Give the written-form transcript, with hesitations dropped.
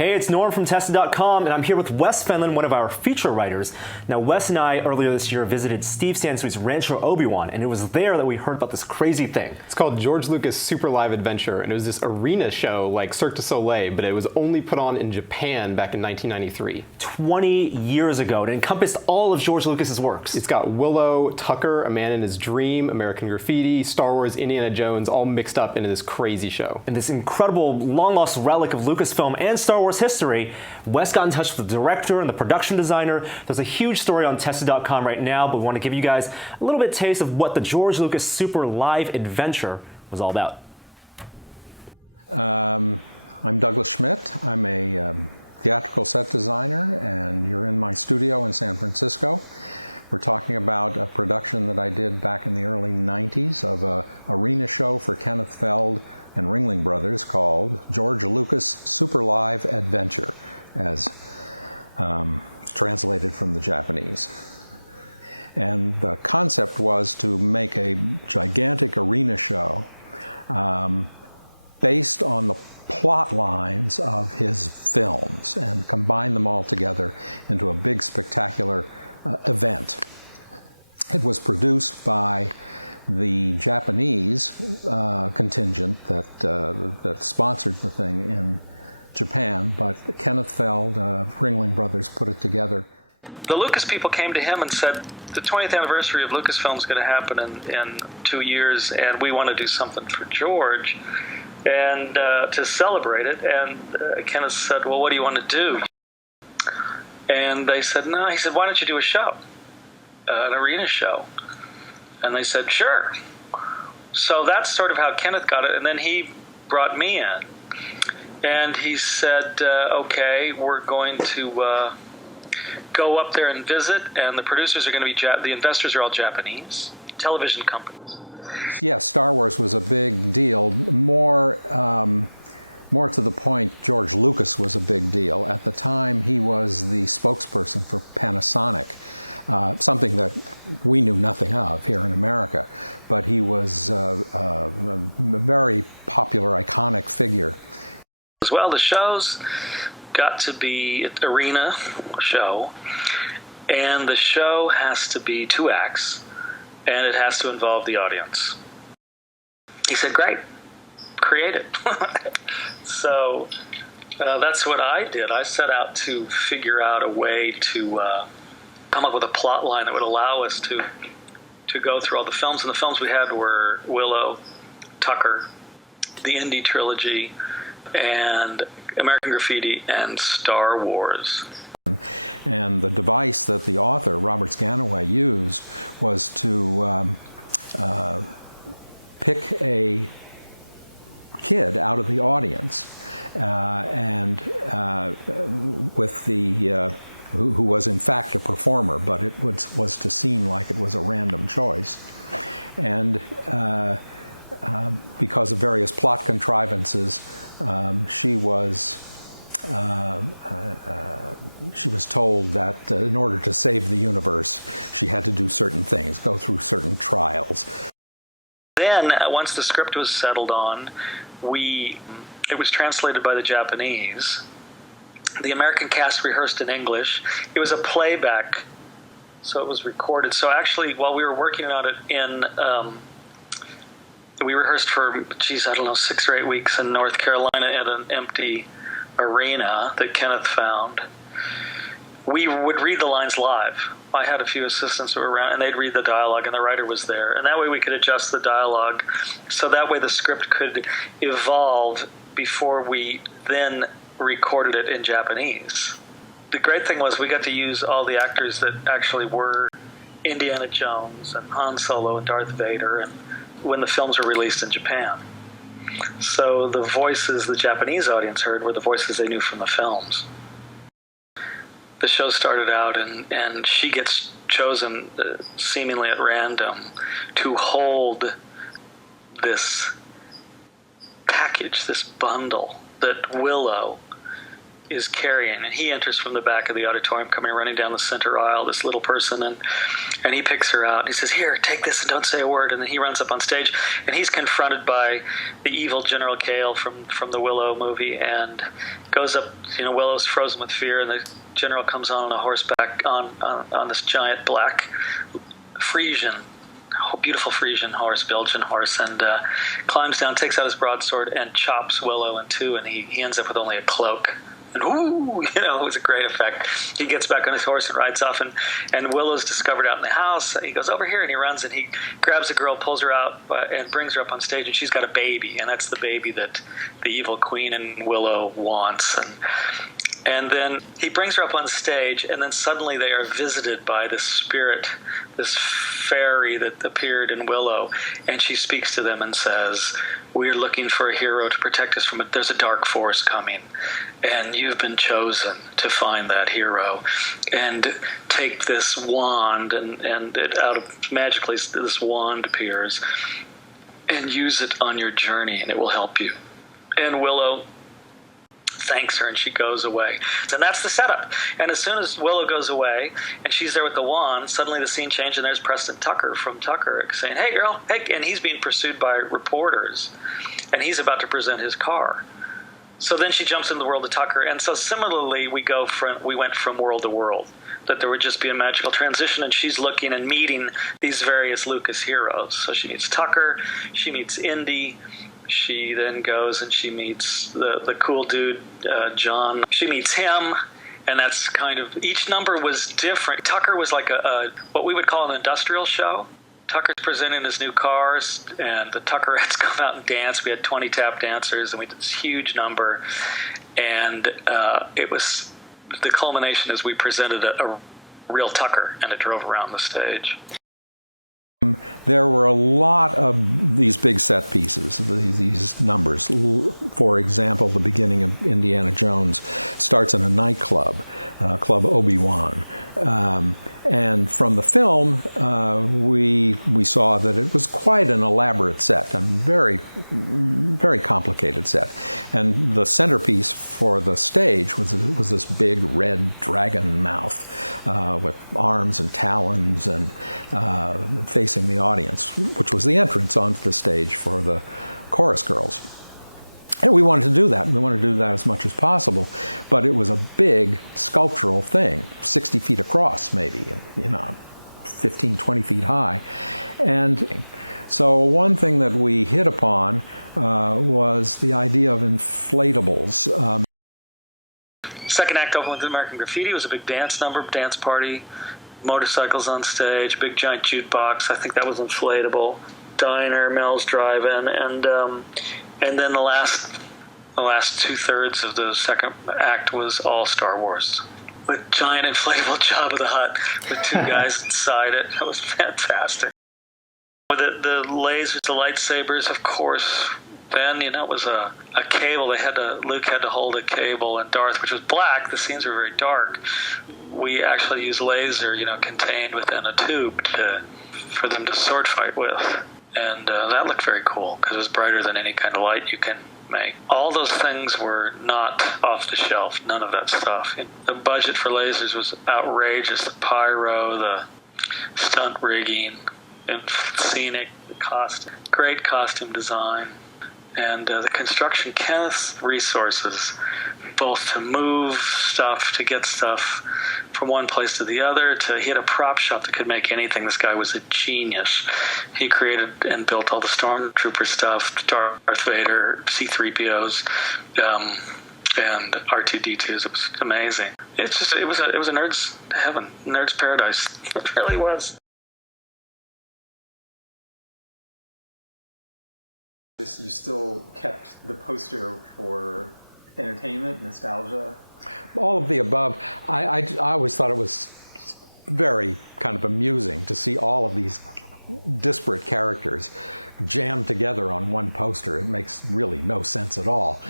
Hey, it's Norm from Tested.com, and I'm here with Wes Fenlon, one of our feature writers. Now, Wes and I, earlier this year, visited Steve Stansui's Rancho Obi-Wan, and it was there that we heard about this crazy thing. It's called George Lucas Super Live Adventure, and it was this arena show like Cirque du Soleil, but it was only put on in Japan back in 1993. 20 years ago, and it encompassed all of George Lucas's works. It's got Willow, Tucker, A Man in His Dream, American Graffiti, Star Wars, Indiana Jones, all mixed up into this crazy show. And this incredible, long-lost relic of Lucasfilm and Star Wars history, Wes got in touch with the director and the production designer. There's a huge story on Tested.com right now, but we want to give you guys a little bit taste of what the George Lucas Super Live Adventure was all about. I'm Douglas Schmidt. I'm a theatrical set designer, and you're in my studio in San Francisco. We're talking about a production that I did back in the early 90s of an arena show for Kenneth Feld and Ringling Brothers called George Lucas Super Live Adventure, as translated from the Japanese. And the concept was to make a gigantic arena show based on the plot lines of his films and combine them all together into a big spectacular event. It was produced by the Japanese contingent that sponsored the thing in Japan, but Kenneth Feld, Ringling Brothers, put it together. The Lucas people came to him and said, the 20th anniversary of Lucasfilm is going to happen in 2 years, and we want to do something for George and to celebrate it. And Kenneth said, well, what do you want to do? And they said, no. He said, why don't you do a show, an arena show? And they said, sure. So that's sort of how Kenneth got it. And then he brought me in. And he said, okay, we're going to go up there and visit. And the producers are going to be, the investors are all Japanese television companies. Yes, Star Wars was a big deal. More to the point, George Lucas was a big deal. At the time, he was the spokesperson for Panasonic. Something that we knew nothing of here in America, but he was a very popular, iconic figure. As well, the show's got to be an arena show, and the show has to be 2 acts, and it has to involve the audience. He said, great, create it. So that's what I did. I set out to figure out a way to come up with a plot line that would allow us to go through all the films. And the films we had were Willow, Tucker, the Indy trilogy, and American Graffiti, and Star Wars. And the device that the author, Robert Sganaway, used was to pick a kid out of the audience and with the who was in fact a performer, but it was to seem like it was a random choice. And because of various plot contrivances, she was told that in order to save the universe, she had to do certain things, go through certain trials. Then, once the script was settled on, it was translated by the Japanese. The American cast rehearsed in English. It was a playback, so it was recorded. So actually, while we were working on it we rehearsed for, 6 or 8 weeks in North Carolina at an empty arena that Kenneth found. We would read the lines live. I had a few assistants who were around, and they'd read the dialogue, and the writer was there. And that way we could adjust the dialogue, so that way the script could evolve before we then recorded it in Japanese. The great thing was we got to use all the actors that actually were Indiana Jones and Han Solo and Darth Vader, and when the films were released in Japan. So the voices the Japanese audience heard were the voices they knew from the films. The show started out, and she gets chosen seemingly at random to hold this package, this bundle that Willow is carrying, and he enters from the back of the auditorium, coming running down the center aisle, this little person, and he picks her out. He says, "Here, take this and don't say a word." And then he runs up on stage, and he's confronted by the evil General Kale from the Willow movie, and goes up. Willow's frozen with fear, and the general comes on a horseback on this giant black Frisian, beautiful Frisian horse, Belgian horse, and climbs down, takes out his broadsword, and chops Willow in two, and he ends up with only a cloak. And ooh, it was a great effect. He gets back on his horse and rides off, and Willow's discovered out in the house. He goes over here and he runs and he grabs a girl, pulls her out, and brings her up on stage, and she's got a baby, and that's the baby that the evil queen and Willow wants. And then he brings her up on stage, and then suddenly they are visited by this spirit, this fairy that appeared in Willow, and she speaks to them and says, "We're looking for a hero to protect us from it. There's a dark force coming, and you've been chosen to find that hero. And take this wand," and magically this wand appears, "and use it on your journey, and it will help you." And Willow thanks her, and she goes away. And that's the setup. And as soon as Willow goes away and she's there with the wand, suddenly the scene changes, and there's Preston Tucker from Tucker saying, "Hey girl, hey," and he's being pursued by reporters, and he's about to present his car. So then she jumps into the world of Tucker, and so similarly we went from world to world, that there would just be a magical transition, and she's looking and meeting these various Lucas heroes. So she meets Tucker, she meets Indy, she then goes and she meets the cool dude, John. She meets him, and that's kind of, each number was different. Tucker was like a what we would call an industrial show. Tucker's presenting his new cars, and the Tuckerettes come out and dance. We had 20 tap dancers, and we did this huge number. And it was, the culmination is we presented a real Tucker, and it drove around the stage. There were a lot of these big set pieces, these numbers. For example, the beginning of Indiana Jones starts in a nightclub, Club Obi-Wan. And from the film, we saw that it was quite an elaborate set, a very, very complicated set. And the centerpiece for the stage was this big red dragon mouth with arms and talons and facing the audience, which was the entrance onto the stage for the chorus girls. And we wanted to do that. We wanted to do that as much as possible. But it was a big sculptural thing, 60 feet across maybe, 15, 20 feet high. And so one thing that we hit upon was the idea of inflatables. Second act opened with American Graffiti. It was a big dance number, dance party, motorcycles on stage, big giant jukebox. I think that was inflatable. Diner, Mel's Drive-In, and then the last 2/3 of the second act was all Star Wars, with giant inflatable Jabba the Hutt with two guys inside it. That was fantastic. With the lasers, the lightsabers, of course. Then it was a cable. Luke had to hold a cable, and Darth, which was black. The scenes were very dark. We actually used laser, contained within a tube for them to sword fight with. And that looked very cool because it was brighter than any kind of light you can make. All those things were not off the shelf, none of that stuff. The budget for lasers was outrageous. The pyro, the stunt rigging, and scenic, the costume, great costume design, and the construction. Kenneth's resources, both to move stuff, to get stuff from one place to the other, to hit a prop shop that could make anything. This guy was a genius. He created and built all the Stormtrooper stuff, Darth Vader, C-3POs, and R2-D2s. It was amazing. It was a nerd's heaven, nerd's paradise. It really was. You still kept the poster for entertainment, nostalgia? All of the above. I always thought it was very kind of amusing to see all of these disparate characters jammed together on one poster. It makes really no sense at all.